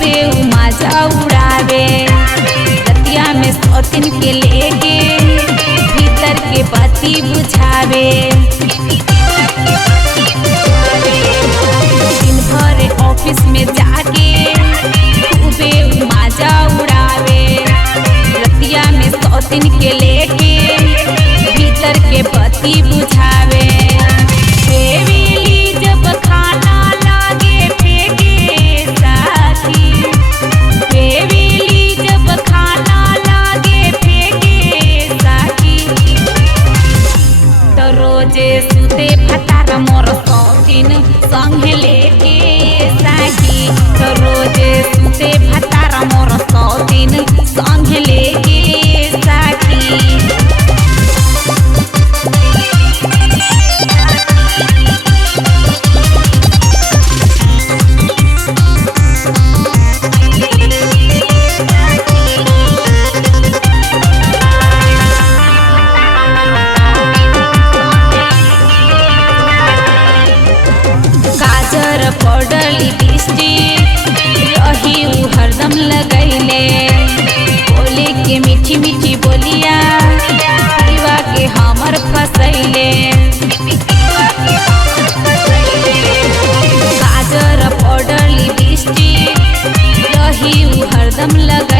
खूबे मजा उड़ावे। रतिया में सौतीन के लेके भीतर के बत्ती बुझावे। दिन भर ऑफिस में जाके खूबे मजा उड़ावे। रतिया में सौतीन के लेके भीतर के बत्ती बुझावे। फेवेली जब खाना लागे फेंके साथी। फेवेली जब खाना लागे फेंके साथी। तो रोजे सुते भतार मोर सौतीन संगे लेके साथी। तो रोजे सुते भतार मोर सौतीन संगे लेके साथी। गाजर पाउडर लिपस्टिक रही उ हरदम लगैले। बोले के मीठी मीठी बोलिया पीवा के हमर फसैले। गाजर पाउडर लिपस्टिक रही उ हरदम लगैले।